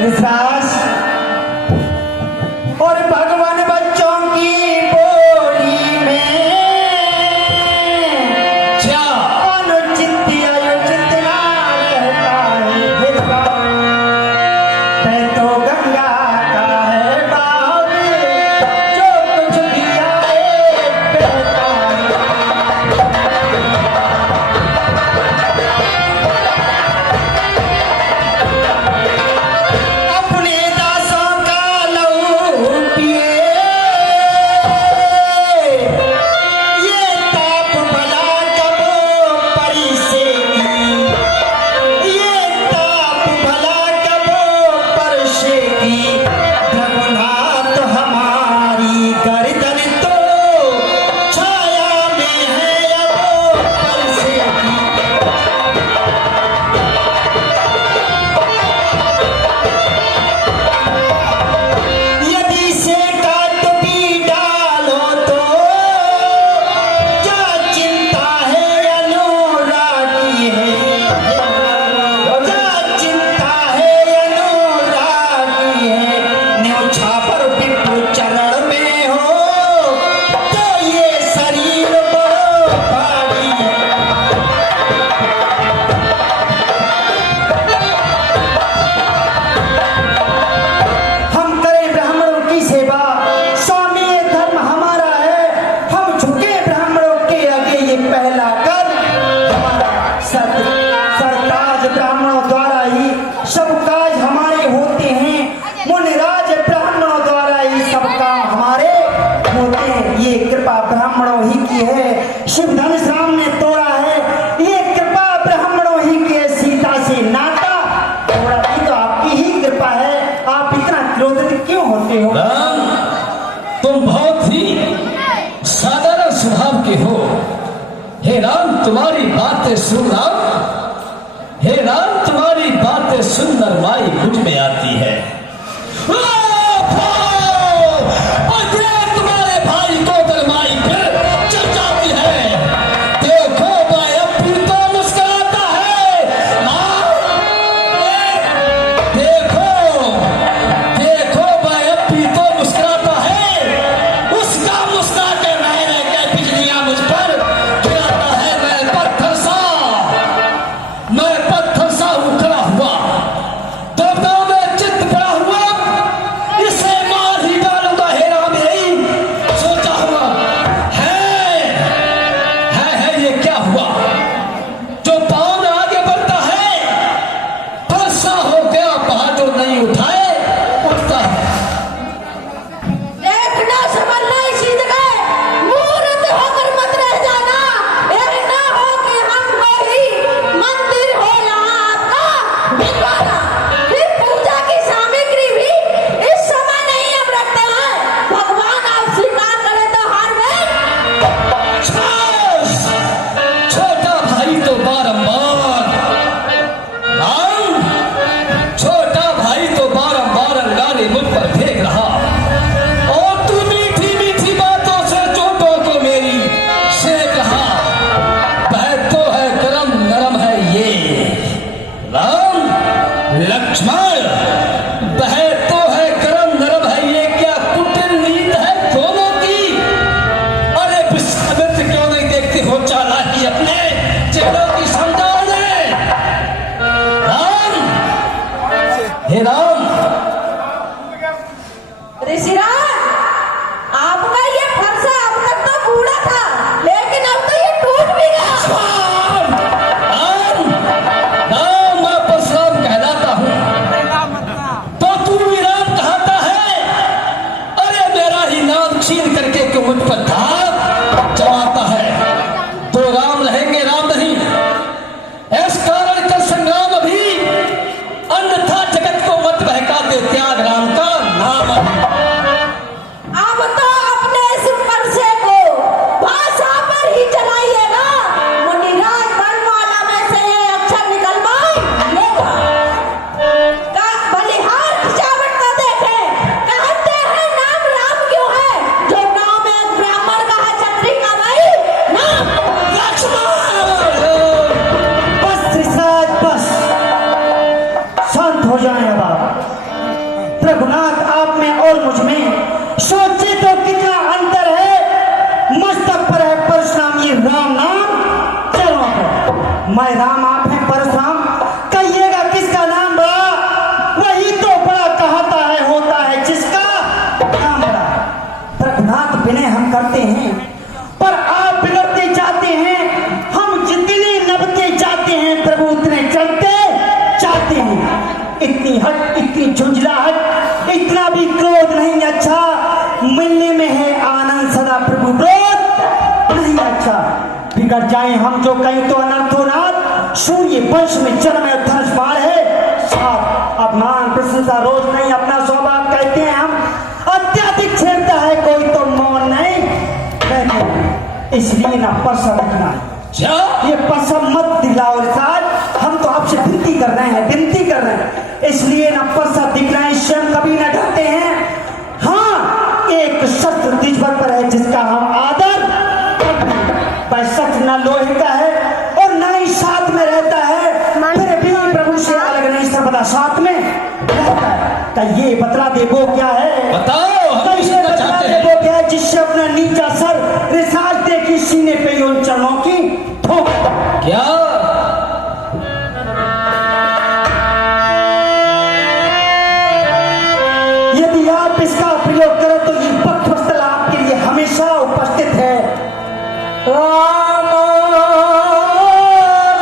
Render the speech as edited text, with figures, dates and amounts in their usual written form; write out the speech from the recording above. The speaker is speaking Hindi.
विश्वास और भगवान बच्चों की बोली में क्या अनुचित आयोजित ना कहता है फिरका है तो गंगा का है बाप जो कुछ दिया है कहता अपने दासों का लहू पिए ये ताप भला कब परिसेगी ये ताप भला कब परिसेगी रघुनाथ हमारी गर्दन तो छाया में है अब परिसेगी यदि से काट भी डालो तो क्या चिंता है अनुरागी है क्या चिंता है अनुरागी है न्योछावर विपुल चरण में हो तो ये शरीर बड़ो भारी है हम करें ब्राह्मणों की सेवा स्वामी ये धर्म हमारा है हम झुके ब्राह्मणों के आगे ये पहला कर हमारा सरताज ब्राह्मणों द्वारा ही सब काज हमारे होते हैं मुनिराज ब्राह्मणों द्वारा ही सब काम हमारे होते हैं ये कृपा ब्राह्मणों ही की है शिव धनुष राम ने तोड़ा है ये कृपा ब्राह्मणों ही की है सीता से नाता तोड़ा भी तो आपकी ही कृपा है आप इतना क्रोधित क्यों होते हो राम, तुम बहुत ही साधारण स्वभाव के हो। हे राम, तुम्हारी बातें सुन राम, हे राम, तुम्हारी बातें सुंदर माई मुझ में आती है। और ये तुम्हारे भाई को दरमाई फिर चल जाती है। देखो भाई, अब भी तो मुस्कुराता है। देखो देखो भाई, अब भी तो मुस्कुराता है। उसका मुस्कुरा के रह रह के बिजलियां मुझ पर गिराता है। मैं पत्थर सा उखड़ा हुआ, देवताओं में चित्त पड़ा हुआ, इसे मार ही डालूंगा। हे राम, यही सोचा हुआ है ये क्या हुआ जो पाँव में आगे बढ़ता है? फंसा हो गया, पहाड़ जो नहीं उठाए उठता है। देखना समझना इसी जगह मूर्त होकर मत रह जाना। ये ना हो कि हमको ही मंदिर हो यहाँ आपका भिजवाना। फिर पूजा की सामग्री भी इस समय नहीं अब रखते हैं। भगवान आप स्वीकार करें तो हर वे छोटा भाई तो बारंबार राम, छोटा भाई तो बारंबार अंगारे मुझ पर फेंक रहा और तू मीठी मीठी बातों से चोटों को मेरी सेक रहा। वह तो है गरम नरम है ये राम लक्ष्मण, वह तो है गरम नरम है ये। क्या कुटिल नींद है दोनों की? अरे विश्वामित्र क्यों नहीं देखते हो चालाकी अपने चेहरों की समझाने? राम, हे राम, ऋषिराज, आपका ये फरसा अब तक तो पूरा था, लेकिन अब तो ये टूट भी गया। राम, राम, राम, मैं परशुराम कहलाता हूँ। झुंझलाहट, इतना भी क्रोध नहीं अच्छा। मिलने में है आनंद सदा प्रभु, क्रोध नहीं अच्छा। बिगड़ जाए हम जो कहीं तो अनर्थ हो नाथ, सूर्य वंश में जन्म है धनुष बाण है साथ। अपमान प्रशंसा रोज नहीं अपना स्वभाव कहते हैं हम, अत्याधिक छेड़ता है कोई तो मौन नहीं कहते, इसलिए ना परसा रखना क्या ये पसम मत दिलाओ साथ। हम तो आपसे विनती कर रहे हैं, विनती कर रहे हैं, इसलिए ना परसा दिखना है, स्वयं कभी ना डरते हैं। हाँ, एक शस्त्र दिजवर पर है जिसका हम आदर, पर शस्त्र ना लोहे का है और ना ही साथ में रहता है, फिर भी प्रभु से अलग नहीं सर्वदा साथ में रहता है। तो ये बतला दे वो क्या है, बताओ, हम तो भी इसे सुनना बतला चाहते दे हैं। वो क्या है जिससे अपना नीचा सर रिसाज दे की सीने पे उन चरणों की ठोक। क्या यदि आप इसका प्रयोग करें तो ये पक्षस्थल आपके लिए हमेशा उपस्थित है।